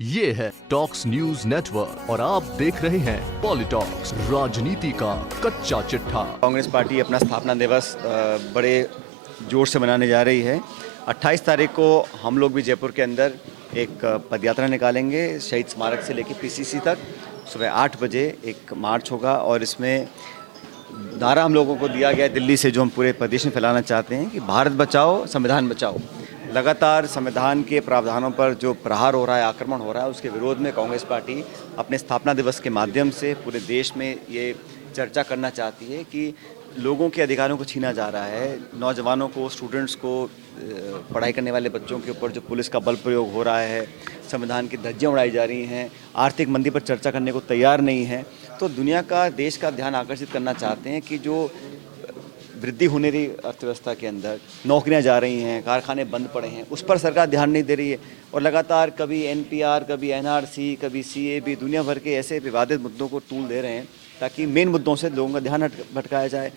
ये है talks news network और आप देख रहे हैं पॉलिटॉक्स, राजनीति का कच्चा चिट्ठा। कांग्रेस पार्टी अपना स्थापना दिवस बड़े जोर से मनाने जा रही है। 28 तारीख को हम लोग भी जयपुर के अंदर एक पदयात्रा निकालेंगे, शहीद स्मारक से लेकर पीसीसी तक। सुबह 8 बजे एक मार्च होगा और इसमें नारा हम लोगों को दिया गया है दिल्ली से, जो हम पूरे प्रदेश में फैलाना चाहते हैं कि भारत बचाओ, संविधान बचाओ। लगातार संविधान के प्रावधानों पर जो प्रहार हो रहा है, आक्रमण हो रहा है, उसके विरोध में कांग्रेस पार्टी अपने स्थापना दिवस के माध्यम से पूरे देश में ये चर्चा करना चाहती है कि लोगों के अधिकारों को छीना जा रहा है। नौजवानों को, स्टूडेंट्स को, पढ़ाई करने वाले बच्चों के ऊपर जो पुलिस का बल प्रयोग हो रहा है, संविधान की धज्जियां उड़ाई जा रही हैं, आर्थिक मंदी पर चर्चा करने को तैयार नहीं है। तो दुनिया का, देश का ध्यान आकर्षित करना चाहते हैं कि जो वृद्धि होने रही अर्थव्यवस्था के अंदर, नौकरियां जा रही हैं, कारखाने बंद पड़े हैं, उस पर सरकार ध्यान नहीं दे रही है। और लगातार कभी एनपीआर, कभी एनआरसी, कभी सीएबी, दुनिया भर के ऐसे विवादित मुद्दों को टूल दे रहे हैं ताकि मेन मुद्दों से लोगों का ध्यान भटकाया जाए।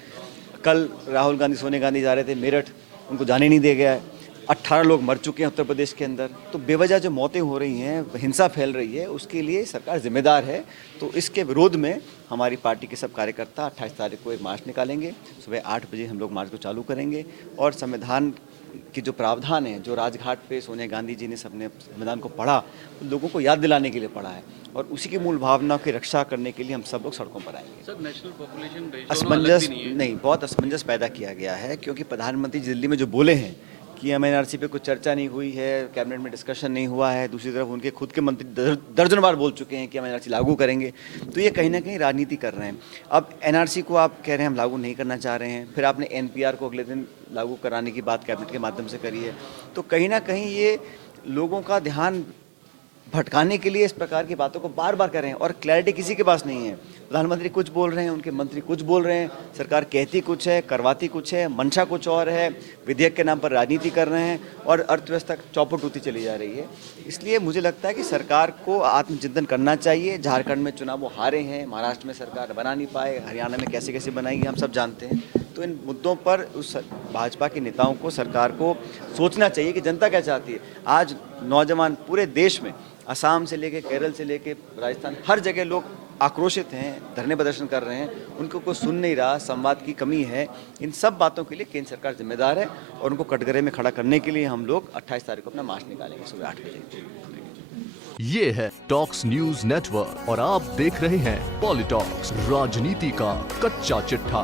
कल राहुल गांधी, सोनिया गांधी जा रहे थे मेरठ, उनको जाने नहीं दिया गया है। 18 लोग मर चुके हैं उत्तर प्रदेश के अंदर। तो बेवजह जो मौतें हो रही हैं, हिंसा फैल रही है, उसके लिए सरकार जिम्मेदार है। तो इसके विरोध में हमारी पार्टी के सब कार्यकर्ता 28 तारीख को एक मार्च निकालेंगे। सुबह 8 बजे हम लोग मार्च को चालू करेंगे और संविधान की जो प्रावधान है, जो राजघाट पे सोनिया गांधी जी ने सबने संविधान को पढ़ा, लोगों को याद दिलाने के लिए पढ़ा है और उसी की मूल भावना की रक्षा करने के लिए हम सब लोग सड़कों पर आएंगे। सर, नेशनल पॉपुलेशन असमंजस नहीं, बहुत असमंजस पैदा किया गया है क्योंकि प्रधानमंत्री दिल्ली में जो बोले हैं कि एनआरसी पे कुछ चर्चा नहीं हुई है, कैबिनेट में डिस्कशन नहीं हुआ है, दूसरी तरफ उनके खुद के मंत्री दर्जन बार बोल चुके हैं कि हम एनआरसी लागू करेंगे। तो ये कहीं ना कहीं राजनीति कर रहे हैं। अब एनआरसी को आप कह रहे हैं हम लागू नहीं करना चाह रहे हैं, फिर आपने एनपीआर को अगले दिन लागू कराने की बात कैबिनेट के माध्यम से करी है। तो कहीं ना कहीं ये लोगों का ध्यान भटकाने के लिए इस प्रकार की बातों को बार बार कर रहे हैं और क्लैरिटी किसी के पास नहीं है। प्रधानमंत्री कुछ बोल रहे हैं, उनके मंत्री कुछ बोल रहे हैं, सरकार कहती कुछ है, करवाती कुछ है, मंशा कुछ और है, विधेयक के नाम पर राजनीति कर रहे हैं और अर्थव्यवस्था चौपट होती चली जा रही है। इसलिए मुझे लगता है कि सरकार को आत्मचिंतन करना चाहिए। झारखंड में चुनाव वो हारे हैं, महाराष्ट्र में सरकार बना नहीं पाए, हरियाणा में कैसे कैसे बनाएंगे हम सब जानते हैं। तो इन मुद्दों पर उस भाजपा के नेताओं को, सरकार को सोचना चाहिए कि जनता क्या चाहती है। आज नौजवान पूरे देश में, असम से लेके, केरल से लेके राजस्थान, हर जगह लोग आक्रोशित हैं, धरने प्रदर्शन कर रहे हैं, उनको कोई सुन नहीं रहा, संवाद की कमी है। इन सब बातों के लिए केंद्र सरकार जिम्मेदार है और उनको कटघरे में खड़ा करने के लिए हम लोग 28 तारीख को अपना मार्च निकालेंगे सुबह 8 बजे। ये है टॉक्स न्यूज नेटवर्क और आप देख रहे हैं पॉलिटॉक्स, राजनीति का कच्चा चिट्ठा।